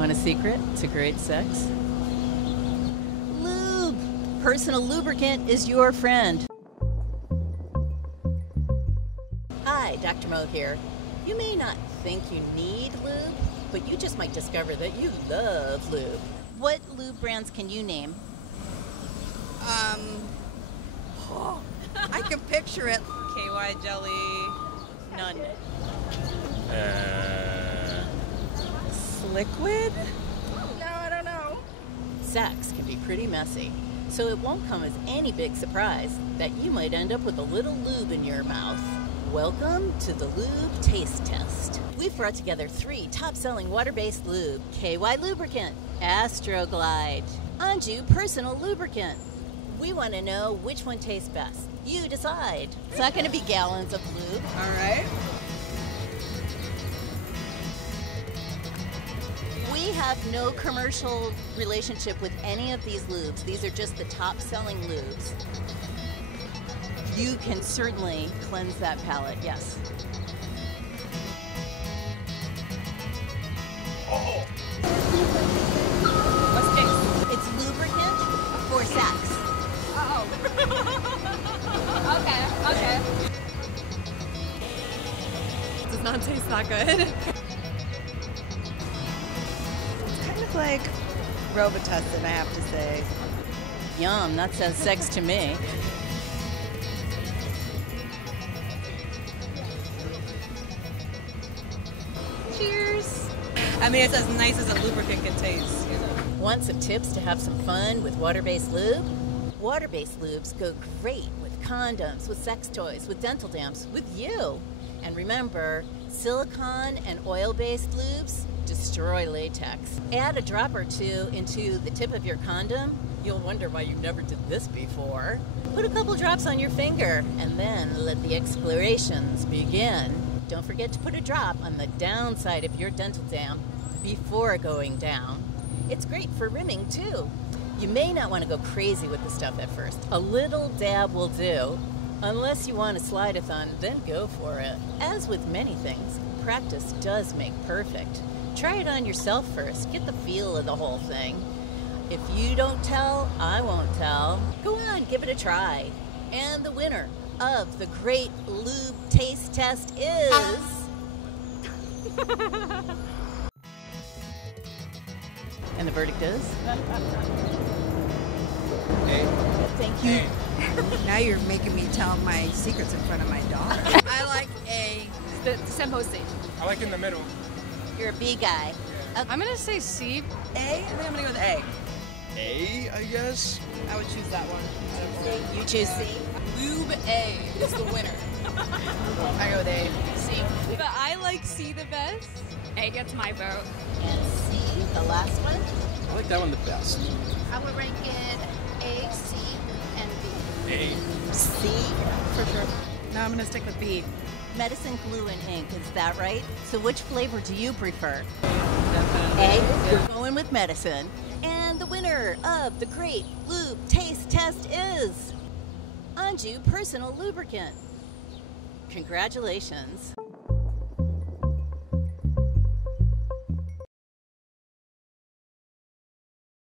Want a secret to great sex? Lube! Personal lubricant is your friend. Hi, Dr. Mo here. You may not think you need lube, but you just might discover that you love lube. What lube brands can you name? I can picture it. KY jelly. None. Liquid? No, I don't know. Sex can be pretty messy, so it won't come as any big surprise that you might end up with a little lube in your mouth. Welcome to the Lube Taste Test. We've brought together 3 top-selling water-based lube: KY Lubricant, Astroglide, Anju Personal Lubricant. We want to know which one tastes best. You decide. It's not going to be gallons of lube. All right. We have no commercial relationship with any of these lubes. These are just the top-selling lubes. You can certainly cleanse that palate, yes. Oh. What's taste? It's lubricant for sex. Oh. Okay. Does not taste that good. It's kind of like Robitussin, I have to say. Yum, that says sex to me. Cheers. I mean, it's as nice as a lubricant can taste. You know? Want some tips to have some fun with water-based lube? Water-based lubes go great with condoms, with sex toys, with dental dams, with you. And remember, silicone and oil-based lubes destroy latex. Add a drop or 2 into the tip of your condom. You'll wonder why you never did this before. Put a couple drops on your finger, and then let the explorations begin. Don't forget to put a drop on the downside of your dental dam before going down. It's great for rimming too. You may not want to go crazy with the stuff at first. A little dab will do. Unless you want a slide-a-thon, then go for it. As with many things, practice does make perfect. Try it on yourself first. Get the feel of the whole thing. If you don't tell, I won't tell. Go on, give it a try. And the winner of the Great Lube Taste Test is... And the verdict is? A. Thank you. Now you're making me tell my secrets in front of my daughter. I like A. The Sempo C. I like in the middle. You're a B guy. I'm gonna say C. A? I think I'm gonna go with A. A, I guess. I would choose that one. You choose C. Lube A is the winner. I go with A. C. But I like C the best. A gets my vote. And C, the last one. I like that one the best. I would rank it A, C, and B. A. C, For sure. No, I'm gonna stick with B. medicine glue and ink, is that right? So which flavor do you prefer? Definitely. A, we're going with medicine. And the winner of the Great Lube Taste Test is Anju Personal Lubricant. Congratulations.